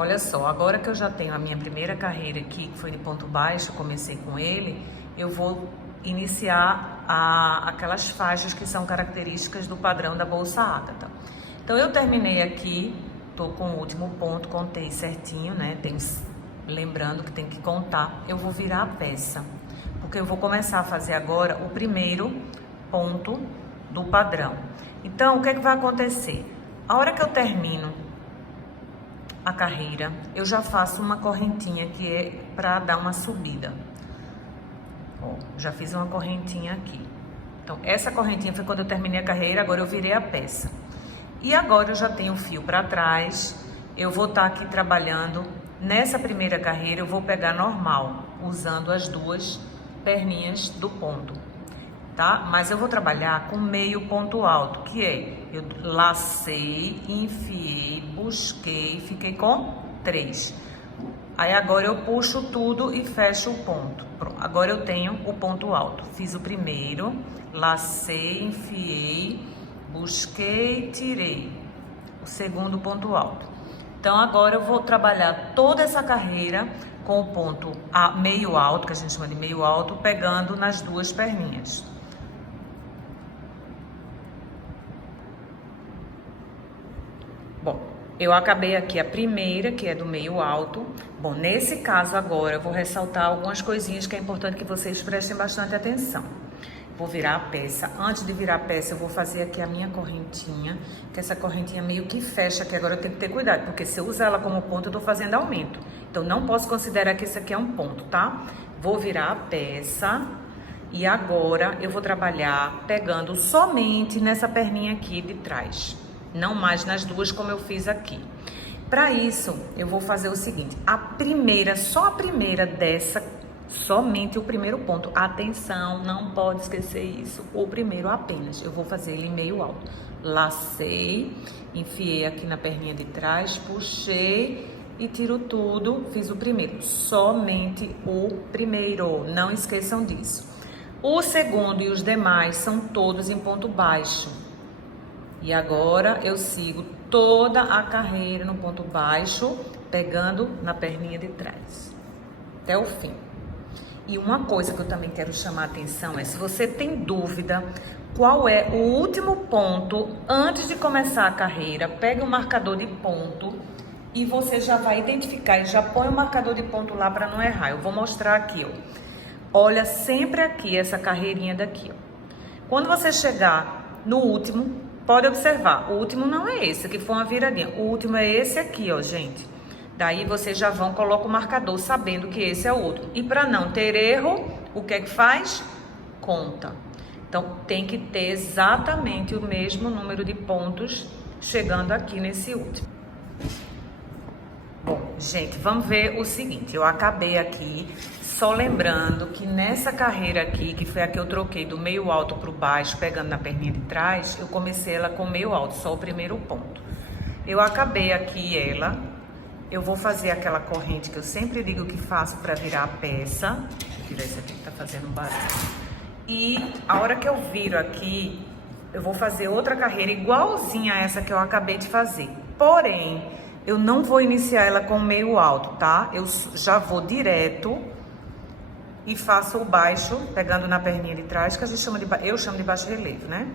Olha só, agora que eu já tenho a minha primeira carreira aqui, que foi de ponto baixo, comecei com ele, eu vou iniciar aquelas faixas que são características do padrão da bolsa Ágata. Então eu terminei aqui, tô com o último ponto, contei certinho, né? Lembrando que tem que contar. Eu vou virar a peça, porque eu vou começar a fazer agora o primeiro ponto do padrão. Então, o que é que vai acontecer? A hora que eu termino a carreira, eu já faço uma correntinha que é para dar uma subida. Ó, já fiz uma correntinha aqui. Então, essa correntinha foi quando eu terminei a carreira, agora eu virei a peça. E agora eu já tenho o fio para trás, eu vou estar aqui trabalhando. Nessa primeira carreira eu vou pegar normal, usando as duas perninhas do ponto, tá? Mas eu vou trabalhar com meio ponto alto, que é, eu lacei, enfiei, busquei, fiquei com 3. Aí agora eu puxo tudo e fecho o ponto. Pronto, agora eu tenho o ponto alto. Fiz o primeiro, lacei, enfiei, busquei, tirei o segundo ponto alto. Então agora eu vou trabalhar toda essa carreira com o ponto meio alto, que a gente chama de meio alto, pegando nas duas perninhas. Bom, eu acabei aqui a primeira, que é do meio alto. Bom, nesse caso agora eu vou ressaltar algumas coisinhas que é importante que vocês prestem bastante atenção. Vou virar a peça. Antes de virar a peça, eu vou fazer aqui a minha correntinha, que essa correntinha meio que fecha, que agora eu tenho que ter cuidado, porque se eu usar ela como ponto, eu tô fazendo aumento. Então, não posso considerar que isso aqui é um ponto, tá? Vou virar a peça e agora eu vou trabalhar pegando somente nessa perninha aqui de trás, não mais nas duas como eu fiz aqui. Para isso, eu vou fazer o seguinte, só a primeira dessa, somente o primeiro ponto. Atenção, não pode esquecer isso. O primeiro apenas. Eu vou fazer ele meio alto. Lacei, enfiei aqui na perninha de trás, puxei e tiro tudo. Fiz o primeiro. Somente o primeiro. Não esqueçam disso. O segundo e os demais são todos em ponto baixo. E agora eu sigo toda a carreira no ponto baixo, pegando na perninha de trás. Até o fim. E uma coisa que eu também quero chamar a atenção é, se você tem dúvida qual é o último ponto antes de começar a carreira, pegue um marcador de ponto e você já vai identificar e já põe o marcador de ponto lá para não errar. Eu vou mostrar aqui, ó. Olha sempre aqui essa carreirinha daqui, ó. Quando você chegar no último, pode observar, o último não é esse, que foi uma viradinha. O último é esse aqui, ó, gente. Daí vocês já vão, coloca o marcador sabendo que esse é o outro. E para não ter erro, o que é que faz? Conta. Então, tem que ter exatamente o mesmo número de pontos chegando aqui nesse último. Bom, gente, vamos ver o seguinte. Eu acabei aqui, só lembrando que nessa carreira aqui, que foi a que eu troquei do meio alto para o baixo, pegando na perninha de trás, eu comecei ela com meio alto, só o primeiro ponto. Eu acabei aqui ela... Eu vou fazer aquela corrente que eu sempre digo que faço para virar a peça. Deixa eu tirar isso aqui que tá fazendo barulho. E a hora que eu viro aqui, eu vou fazer outra carreira igualzinha a essa que eu acabei de fazer. Porém, eu não vou iniciar ela com meio alto, tá? Eu já vou direto e faço o baixo, pegando na perninha de trás, que a gente chama eu chamo de baixo relevo, né?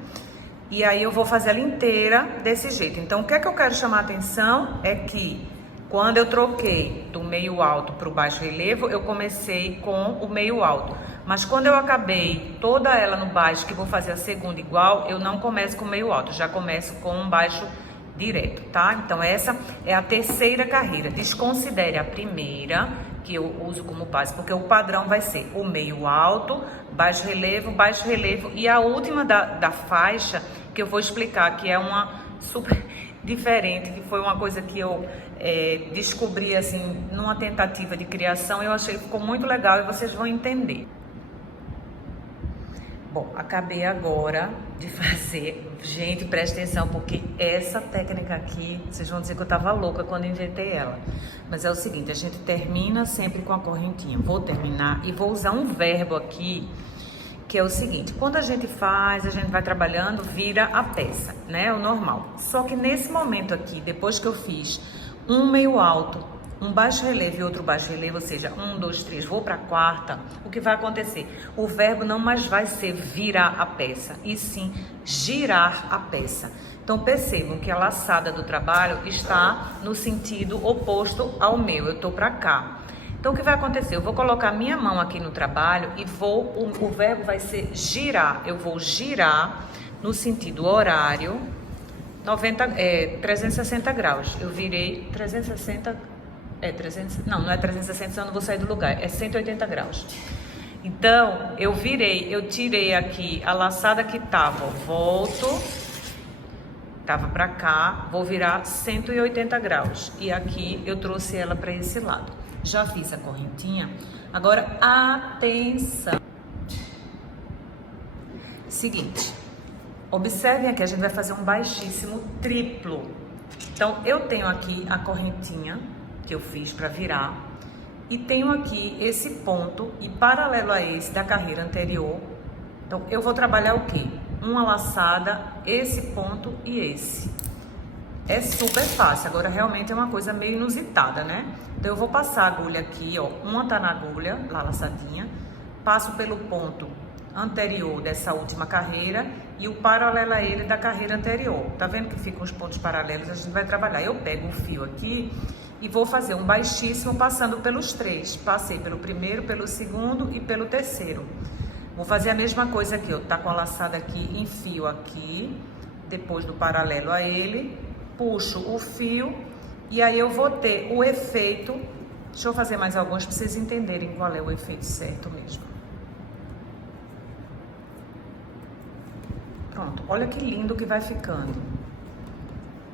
E aí eu vou fazer ela inteira desse jeito. Então, o que é que eu quero chamar a atenção é que quando eu troquei do meio alto para o baixo relevo, eu comecei com o meio alto. Mas quando eu acabei toda ela no baixo, que vou fazer a segunda igual, eu não começo com meio alto, já começo com um baixo direto, tá? Então essa é a terceira carreira. Desconsidere a primeira, que eu uso como base, porque o padrão vai ser o meio alto, baixo relevo, e a última da faixa, que eu vou explicar, que é uma super diferente, que foi uma coisa que eu descobri assim numa tentativa de criação. Eu achei que ficou muito legal e vocês vão entender. Bom, acabei agora de fazer. Gente, presta atenção, porque essa técnica aqui, vocês vão dizer que eu tava louca quando inventei ela. Mas é o seguinte, a gente termina sempre com a correntinha. Vou terminar e vou usar um verbo aqui, que é o seguinte, quando a gente faz, a gente vai trabalhando, vira a peça, né? É o normal. Só que nesse momento aqui, depois que eu fiz um meio alto, um baixo relevo e outro baixo relevo, ou seja, 1, 2, 3, vou para a quarta, o que vai acontecer? O verbo não mais vai ser virar a peça, e sim girar a peça. Então percebam que a laçada do trabalho está no sentido oposto ao meu, eu estou para cá. Então o que vai acontecer? Eu vou colocar minha mão aqui no trabalho e o verbo vai ser girar, eu vou girar no sentido horário, 360 graus, eu virei 360 não é 360, senão eu não vou sair do lugar, é 180 graus. Então, eu tirei aqui a laçada que tava, volto, tava pra cá, vou virar 180 graus. E aqui eu trouxe ela para esse lado. Já fiz a correntinha. Agora, atenção. Seguinte, observem aqui, a gente vai fazer um baixíssimo triplo. Então, eu tenho aqui a correntinha que eu fiz para virar e tenho aqui esse ponto e paralelo a esse da carreira anterior. Então eu vou trabalhar o quê? Uma laçada, esse ponto e esse. É super fácil, agora realmente é uma coisa meio inusitada, né? Então eu vou passar a agulha aqui, ó, uma tá na agulha, lá laçadinha, passo pelo ponto anterior dessa última carreira e o paralelo a ele da carreira anterior. Tá vendo que ficam os pontos paralelos? A gente vai trabalhar. Eu pego o fio aqui e vou fazer um baixíssimo passando pelos três. Passei pelo primeiro, pelo segundo e pelo terceiro. Vou fazer a mesma coisa aqui, ó. Tá com a laçada aqui, enfio aqui, depois do paralelo a ele, puxo o fio e aí eu vou ter o efeito. Deixa eu fazer mais alguns para vocês entenderem qual é o efeito certo mesmo. Pronto, olha que lindo que vai ficando.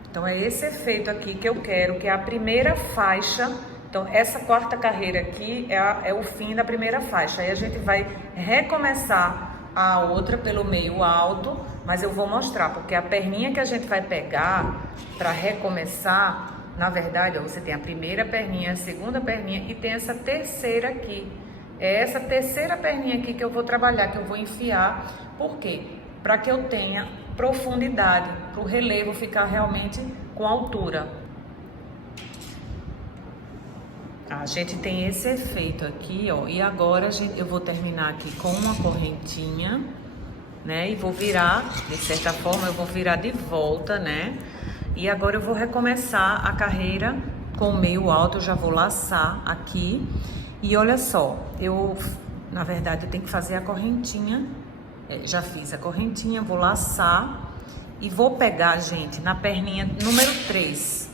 Então é esse efeito aqui que eu quero, que é a primeira faixa. Então essa quarta carreira aqui é o fim da primeira faixa. Aí a gente vai recomeçar a outra pelo meio alto, mas eu vou mostrar, porque a perninha que a gente vai pegar para recomeçar, na verdade, ó, você tem a primeira perninha, a segunda perninha e tem essa terceira aqui. É essa terceira perninha aqui que eu vou trabalhar, que eu vou enfiar. Por quê? Para que eu tenha profundidade, para o relevo ficar realmente com altura. A gente tem esse efeito aqui, ó, e agora eu vou terminar aqui com uma correntinha, né, e vou virar, de certa forma eu vou virar de volta, né, e agora eu vou recomeçar a carreira com o meio alto, eu já vou laçar aqui, e olha só, na verdade eu tenho que fazer a correntinha. Já fiz a correntinha, vou laçar e vou pegar, gente, na perninha número 3.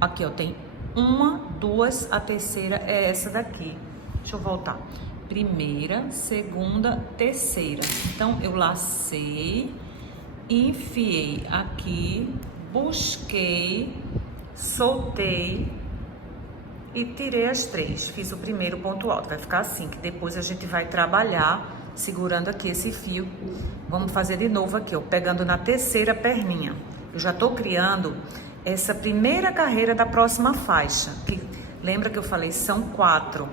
Aqui, ó, tem uma, duas, a terceira é essa daqui. Deixa eu voltar. Primeira, segunda, terceira. Então, eu lacei, enfiei aqui, busquei, soltei e tirei as 3. Fiz o primeiro ponto alto. Vai ficar assim, que depois a gente vai trabalhar segurando aqui esse fio. Vamos fazer de novo aqui, ó, pegando na terceira perninha. Eu já tô criando essa primeira carreira da próxima faixa, que lembra que eu falei são 4,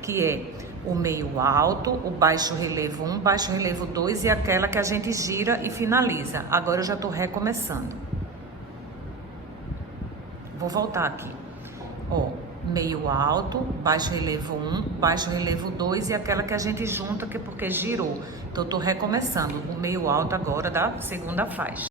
que é o meio alto, o baixo relevo 1, baixo relevo 2 e aquela que a gente gira e finaliza. Agora eu já tô recomeçando. Vou voltar aqui, ó. Meio alto, baixo relevo 1, baixo relevo 2 e aquela que a gente junta, que é porque girou. Então, eu tô recomeçando o meio alto agora da segunda faixa.